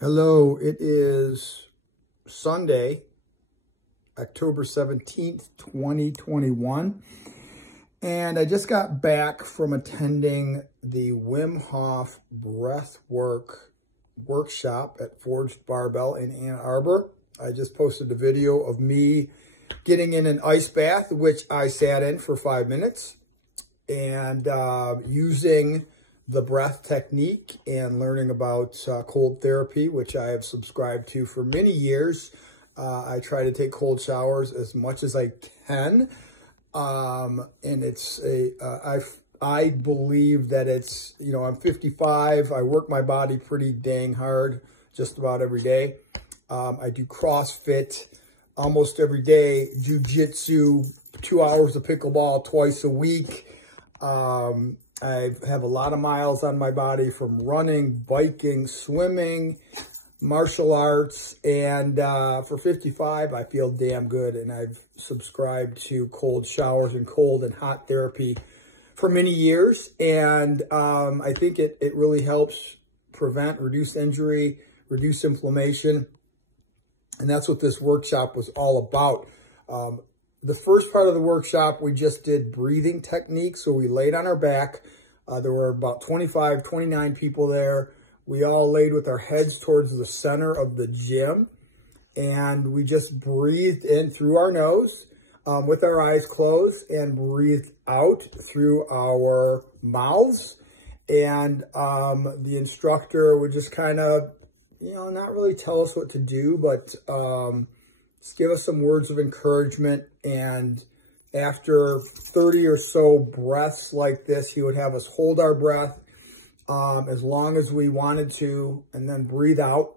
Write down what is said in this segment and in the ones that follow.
Hello, it is Sunday, October 17th, 2021, and I just got back from attending the Wim Hof breathwork workshop at Forged Barbell in Ann Arbor. I just posted a video of me getting in an ice bath, which I sat in for 5 minutes, and using the breath technique and learning about cold therapy, which I have subscribed to for many years. I try to take cold showers as much as I can. And it's I believe that it's, I'm 55. I work my body pretty dang hard just about every day. I do CrossFit almost every day, jiu-jitsu, 2 hours of pickleball twice a week. I have a lot of miles on my body from running, biking, swimming, martial arts, and for 55, I feel damn good. And I've subscribed to cold showers and cold and hot therapy for many years. And I think it really helps prevent, reduce injury, reduce inflammation. And that's what this workshop was all about. The first part of the workshop, we just did breathing techniques. So we laid on our back. There were about 25, 29 people there. We all laid with our heads towards the center of the gym. And we just breathed in through our nose with our eyes closed and breathed out through our mouths. And the instructor would just kind of, not really tell us what to do, but just give us some words of encouragement. And after 30 or so breaths like this, he would have us hold our breath as long as we wanted to, and then breathe out.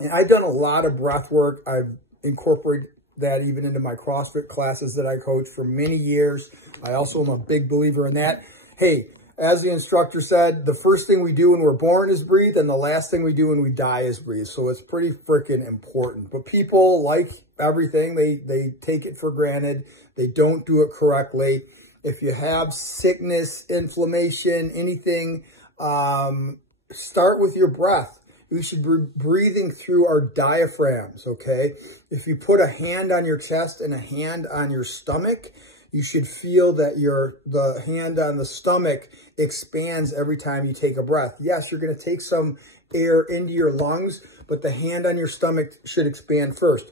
And I've done a lot of breath work. I've incorporated that even into my CrossFit classes that I coach for many years. I also am a big believer in that. Hey, as the instructor said, the first thing we do when we're born is breathe, and the last thing we do when we die is breathe. So it's pretty freaking important. But people, like everything, they take it for granted. They don't do it correctly. If you have sickness, inflammation, anything, start with your breath. We should be breathing through our diaphragms, okay? If you put a hand on your chest and a hand on your stomach, you should feel that the hand on the stomach expands every time you take a breath. Yes, you're going to take some air into your lungs, but the hand on your stomach should expand first.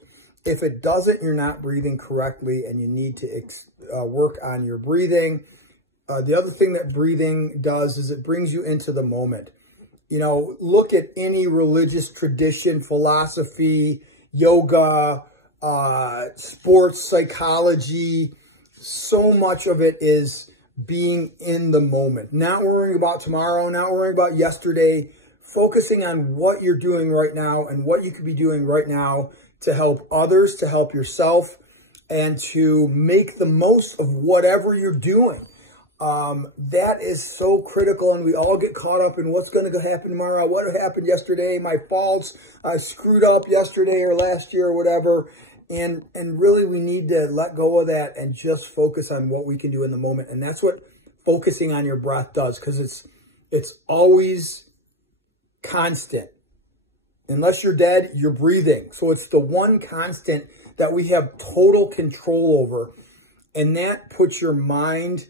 If it doesn't, you're not breathing correctly, and you need to work on your breathing. The other thing that breathing does is it brings you into the moment. Look at any religious tradition, philosophy, yoga, sports psychology. So much of it is being in the moment, not worrying about tomorrow, not worrying about yesterday, focusing on what you're doing right now and what you could be doing right now to help others, to help yourself, and to make the most of whatever you're doing. That is so critical, and we all get caught up in what's going to happen tomorrow, what happened yesterday, my faults, I screwed up yesterday or last year or whatever. And really, we need to let go of that and just focus on what we can do in the moment. And that's what focusing on your breath does, because it's always constant. Unless you're dead, you're breathing. So it's the one constant that we have total control over. And that puts your mind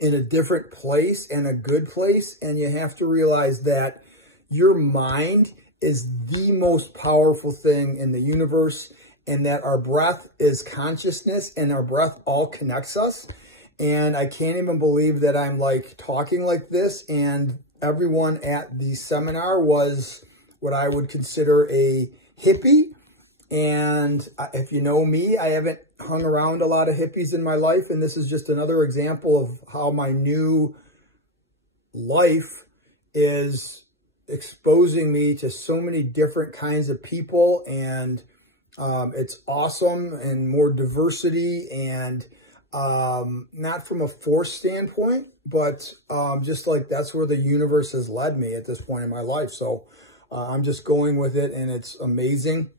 in a different place, and a good place. And you have to realize that your mind is the most powerful thing in the universe, and that our breath is consciousness, and our breath all connects us. And I can't even believe that I'm talking like this, and everyone at the seminar was what I would consider a hippie. And if you know me, I haven't hung around a lot of hippies in my life, and this is just another example of how my new life is exposing me to so many different kinds of people. And it's awesome, and more diversity, and not from a force standpoint, but just that's where the universe has led me at this point in my life. So I'm just going with it, and it's amazing.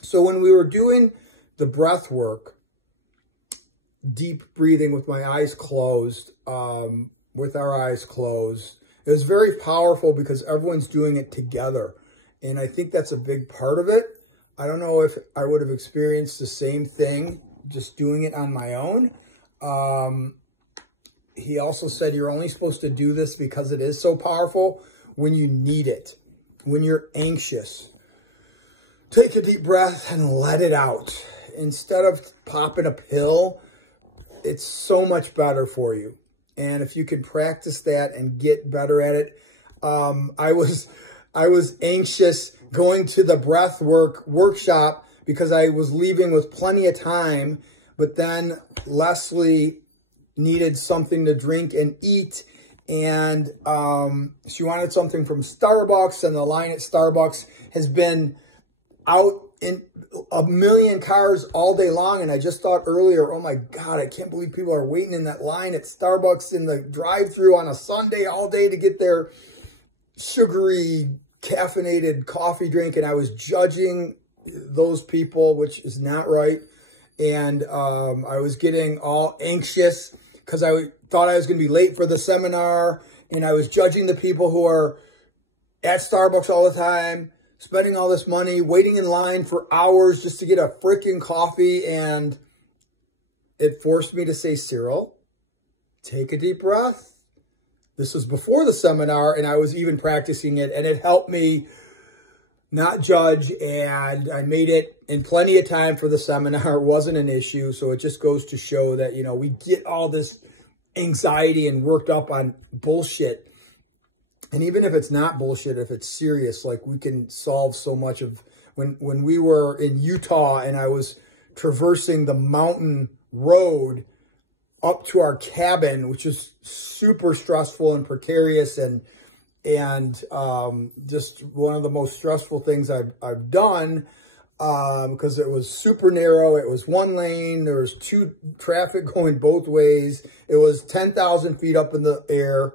So when we were doing the breath work, deep breathing with my eyes closed, with our eyes closed, It was very powerful because everyone's doing it together. And I think that's a big part of it. I don't know if I would have experienced the same thing just doing it on my own. He also said you're only supposed to do this because it is so powerful when you need it, when you're anxious. Take a deep breath and let it out. Instead of popping a pill, it's so much better for you. And if you can practice that and get better at it, I was anxious going to the breath workshop because I was leaving with plenty of time, but then Leslie needed something to drink and eat, and she wanted something from Starbucks, and the line at Starbucks has been out in a million cars all day long. And I just thought earlier, oh my God, I can't believe people are waiting in that line at Starbucks in the drive-thru on a Sunday all day to get their sugary, caffeinated coffee drink. And I was judging those people, which is not right. And I was getting all anxious because I thought I was going to be late for the seminar. And I was judging the people who are at Starbucks all the time, spending all this money, waiting in line for hours just to get a freaking coffee. And it forced me to say, Cyril, take a deep breath. This was before the seminar, and I was even practicing it, and it helped me not judge, and I made it in plenty of time for the seminar. It wasn't an issue. So it just goes to show that, you know, we get all this anxiety and worked up on bullshit. And even if it's not bullshit, if it's serious, like we can solve so much of when we were in Utah and I was traversing the mountain road up to our cabin, which is super stressful and precarious and just one of the most stressful things I've done because it was super narrow. It was one lane. There was traffic going both ways. It was 10,000 feet up in the air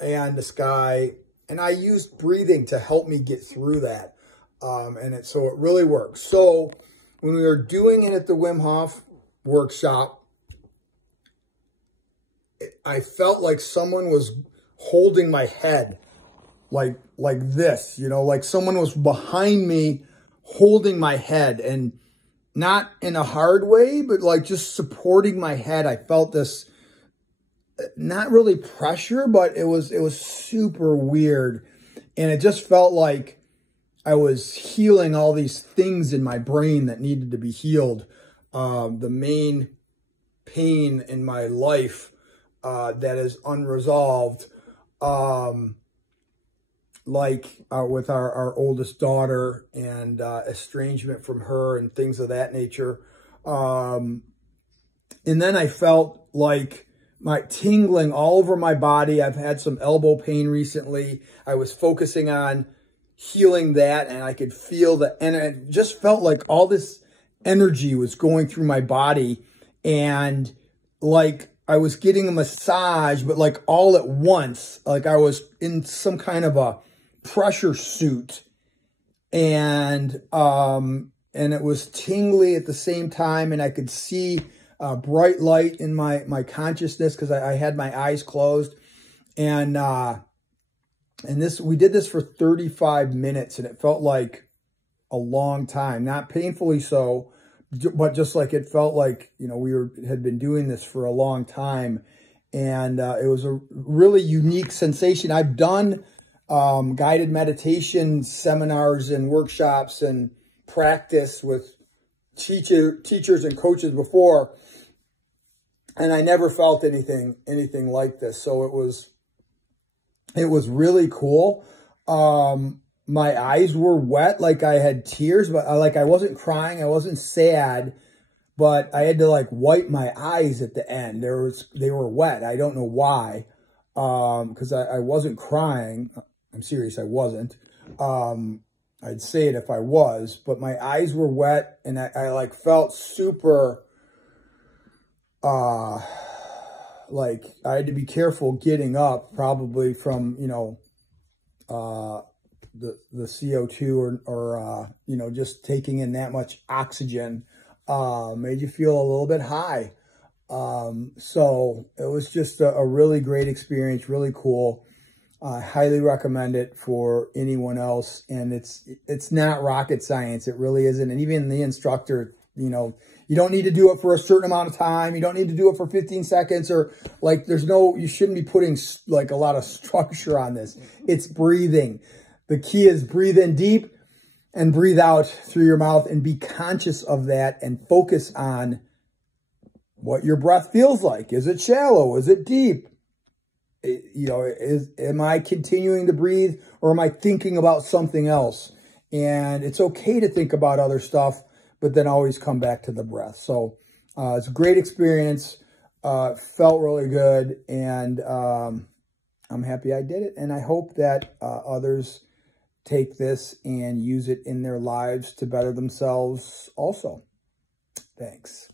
and the sky, and I used breathing to help me get through that, so it really works. So when we were doing it at the Wim Hof workshop, I felt like someone was holding my head, like this, you know, like someone was behind me holding my head, and not in a hard way, but like just supporting my head. I felt this. Not really pressure, but it was super weird. And it just felt like I was healing all these things in my brain that needed to be healed. The main pain in my life that is unresolved, with our oldest daughter and estrangement from her and things of that nature. And then I felt like my tingling all over my body. I've had some elbow pain recently. I was focusing on healing that, and I could feel and it just felt like all this energy was going through my body, and like I was getting a massage, but like all at once, like I was in some kind of a pressure suit, and it was tingly at the same time, and I could see bright light in my consciousness because I had my eyes closed, and we did this for 35 minutes, and it felt like a long time, not painfully so, but just like it felt like, you know, had been doing this for a long time, and it was a really unique sensation. I've done guided meditation seminars and workshops and practice with teachers and coaches before, and I never felt anything like this. So it was really cool. My eyes were wet, like I had tears, but I wasn't crying, I wasn't sad, but I had to like wipe my eyes at the end. They were wet. I don't know why, because I wasn't crying. I'm serious, I wasn't. I'd say it if I was, but my eyes were wet, and I like felt super, like I had to be careful getting up, probably from, you know, the CO2 or you know, just taking in that much oxygen, made you feel a little bit high. So it was just a really great experience, really cool. I highly recommend it for anyone else. And it's not rocket science. It really isn't. And even the instructor, you know, you don't need to do it for a certain amount of time. You don't need to do it for 15 seconds or like you shouldn't be putting like a lot of structure on this. It's breathing. The key is breathe in deep and breathe out through your mouth and be conscious of that and focus on what your breath feels like. Is it shallow? Is it deep? You know, am I continuing to breathe or am I thinking about something else? And it's okay to think about other stuff, but then always come back to the breath. So it's a great experience. Felt really good. And I'm happy I did it. And I hope that others take this and use it in their lives to better themselves also. Thanks.